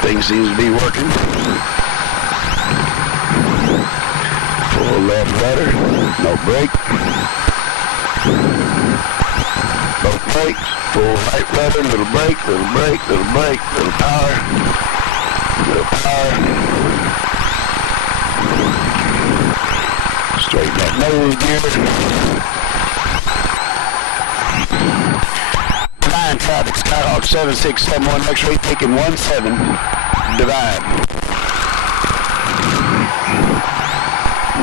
Everything seems to be working. Full left rudder, no brake. Both brakes, full right rudder, little brake, little brake, little brake, little power, little power. Straighten that nose gear. Divine traffic, Skyhawk 7671 X-ray, taking 17, divide.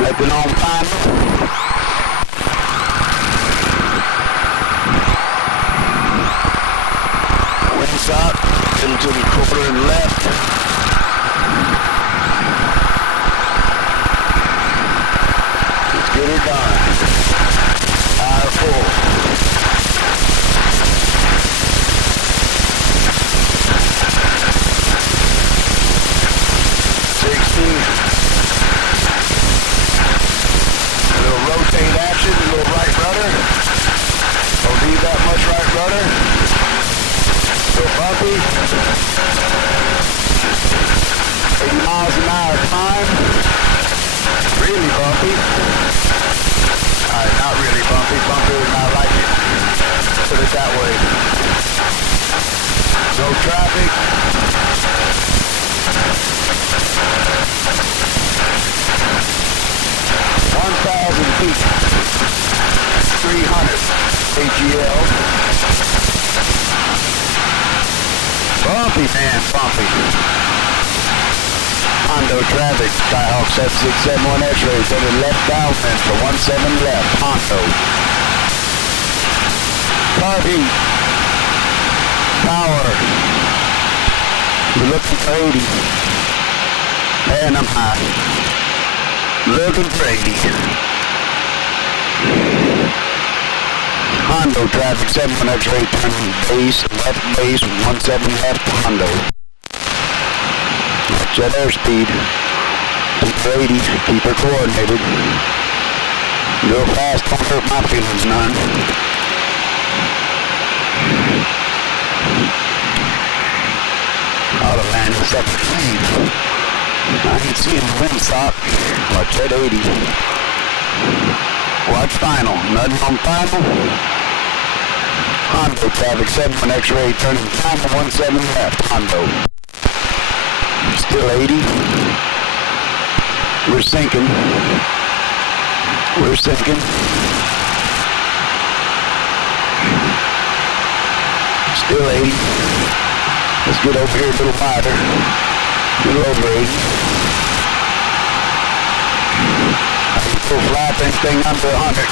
Nothing on final. Windsock, into the quarter and left. Let's get her done. Tire full. A little rotate action, a little right rudder. Don't need that much right rudder. Little bumpy. 80 miles an hour climb. Really bumpy. Alright, not really bumpy. Bumpy is not like it. Put it that way. No traffic. 1,000 feet, 300 AGL. Bumpy, man, bumpy. Hondo traffic, Skyhawk 7671 X-ray, headed left downwind for 17 left, Hondo. Car heat, power, we're looking for 80, and I'm high. Looking for 80. Hondo traffic, 71 X-ray, turning base, left base, 17 left, Hondo. Watch that airspeed. Keep her 80, keep her coordinated. Real fast, don't hurt my feelings none. Auto land is up to speed. I can see him windsock. Watch that 80. Watch final. Nothing on final. Hondo traffic, 71 X-ray, turning final 17 left. Hondo. Still 80. We're sinking. We're sinking. Still 80. Let's get over here a little wider. A little over 80. I can full flap anything under 100.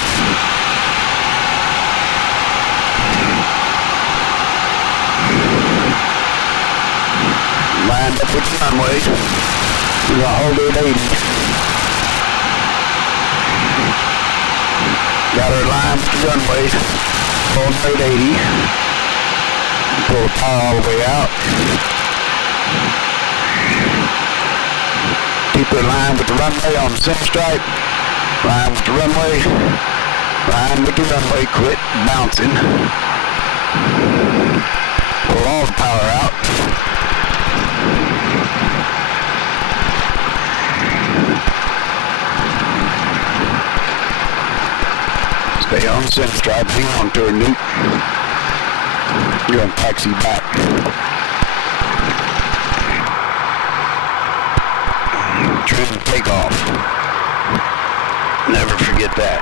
Lined up with the runway. We're going to hold it at 80. Got her lined with the runway. Hold it at 80. Pull the power all the way out. Keep her line with the runway on the center stripe. Line with the runway. Line with the runway. Quit bouncing. Pull all the power out. Stay on the center stripe. Hang on to her, Newt. You're going to taxi back. Trim takeoff. Never forget that.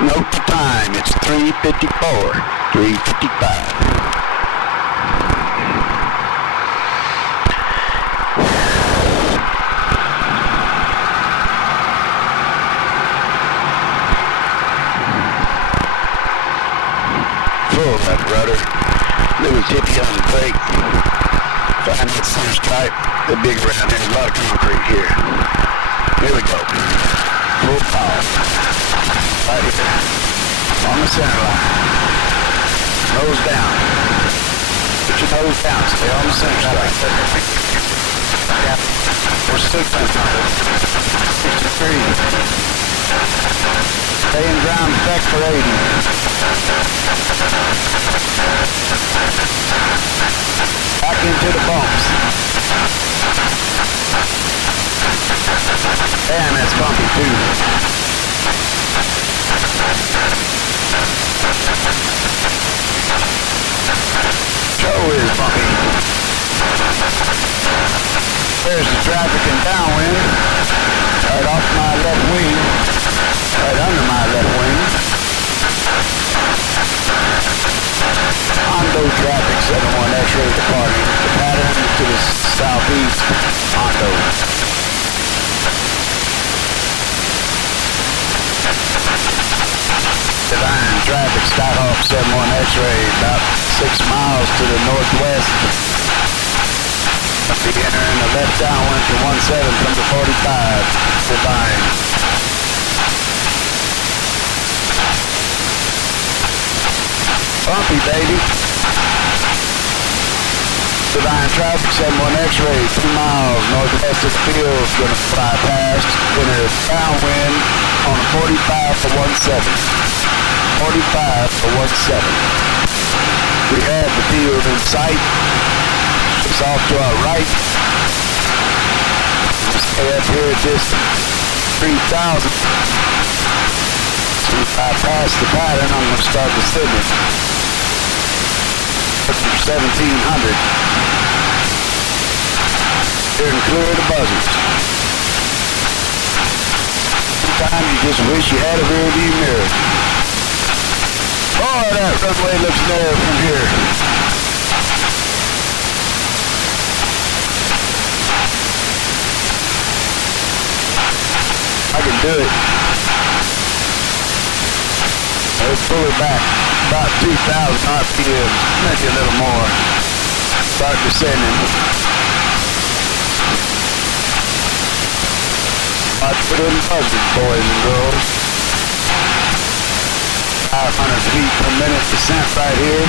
Note the time. It's 3:54. 3:55. Full left rudder. Little tippy on the brake. Find that center stripe. The big round. There's a lot of concrete here. Here we go. Full power. Right here. On the center line. Nose down. Put your nose down. Stay on the center stripe. Yeah. We're 60. 63. Stay in ground effect for 80. Back into the bone. Damn, that's bumpy too. Show is bumpy. There's the traffic in downwind. Right off my left wing. Right under my left wing. Hondo traffic, 71 X-ray departing. The pattern to the southeast. Hondo. Divine traffic, Takeoff 71 X-ray, about 6 miles to the northwest. I'll be entering the left downwind to 17 from the 45. Divine. Bumpy, baby. Divine traffic, 71 X-ray, 2 miles northwest of the field, gonna fly past, enter downwind on a 45 for 17. 45 for 17. We have the field in sight. It's off to our right. We'll stay up here at this 3,000. So if I pass the pattern, I'm going to start descending. Looking for 1,700. Here and clear the buzzers. Sometimes you just wish you had a rear view mirror. Oh, that runway looks narrow from here. I can do it. Let's pull it back about 2,000 RPM, maybe a little more. Start descending. Watch for them buzzers, boys and girls. 500 feet per minute descent right here.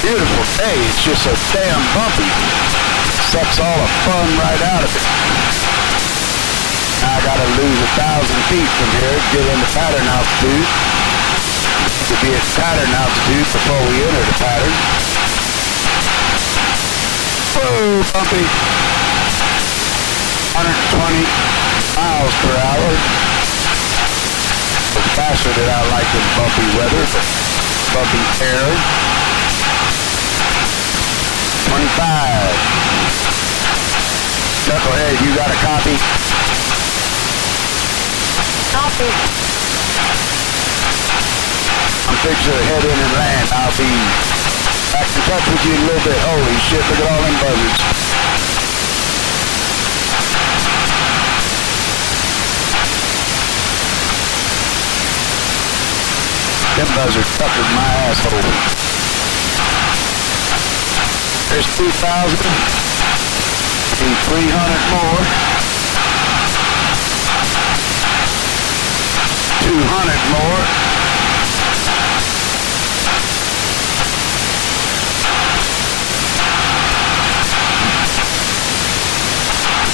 Beautiful day, it's just so damn bumpy. Sucks all the fun right out of it. Now I gotta lose 1,000 feet from here to get into pattern altitude. To be at pattern altitude before we enter the pattern. Whoa, bumpy. 120 miles per hour. It's faster than I like in bumpy weather, but bumpy air. 25. Knucklehead, you got a copy? Copy. I'm fixing to head in and land. I'll be back in touch with you in a little bit. Holy shit, look at all them buzzards. Them buzzards tuckered my asshole. There's 2,000. Need 300 more. 200 more.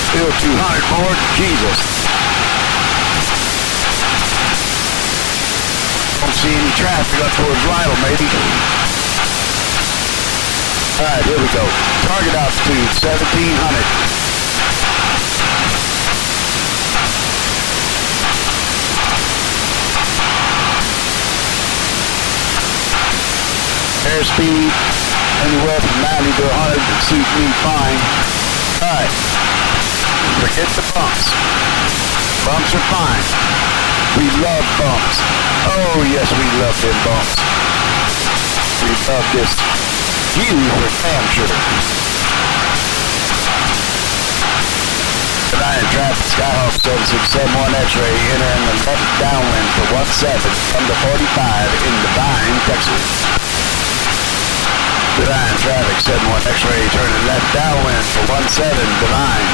Still 200 more. Jesus. Don't see any traffic up towards Lytle, maybe. Alright, here we go. Target altitude, 1,700. Airspeed, anywhere from 90 to 100 would suit me fine. Alright, forget the bumps. Bumps are fine. We love bumps. Oh yes, we love them bumps. We love this view for damn sure. Tonight traffic, Takeoff 7671 X-ray entering the left downwind for 17 from the 45 in Divine, Texas. Divine traffic, 71 X-ray turning left downwind for 17 Divine.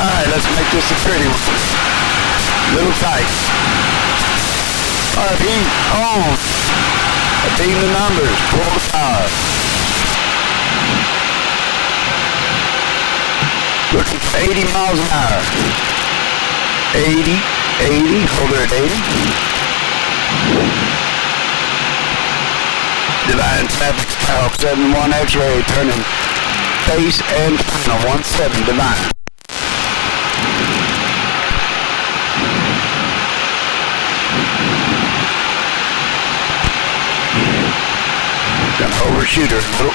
Alright, let's make this a pretty one. Little tight. RP on. Attain the numbers. Pull the power. Looking for 80 miles an hour. 80, 80. Hold her at 80. Divine traffic, Takeoff 71 X-ray turning pace and final 17 Divine. Gonna overshoot her a little.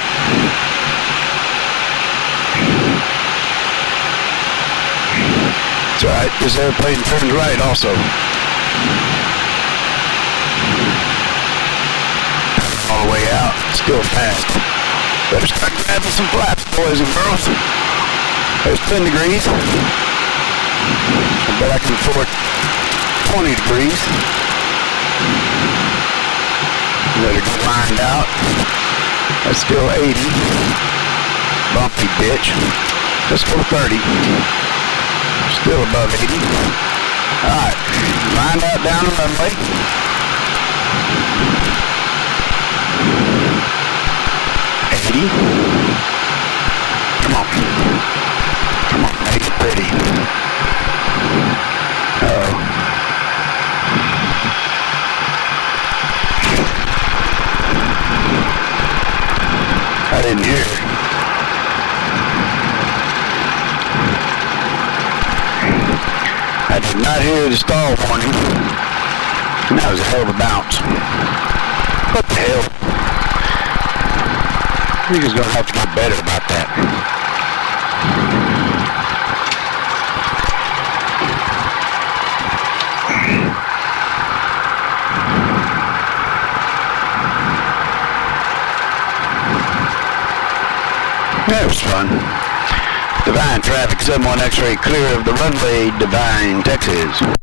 That's alright, this airplane turns right also. All the way out, still fast. Better start grabbing some flaps, boys and girls. There's 10 degrees. I bet I can afford 20 degrees. Let her get lined out. That's still 80. Bumpy bitch. Let's go 30. Still above 80. Alright, lined out down the runway. 80. Come on. Come on, make it pretty. Uh-oh. I didn't hear her. I did not hear the stall warning. That was a hell of a bounce. What the hell? You're just gonna have to get better about that. That was fun. Divine traffic, 71 X-ray clear of the runway, Divine, Texas.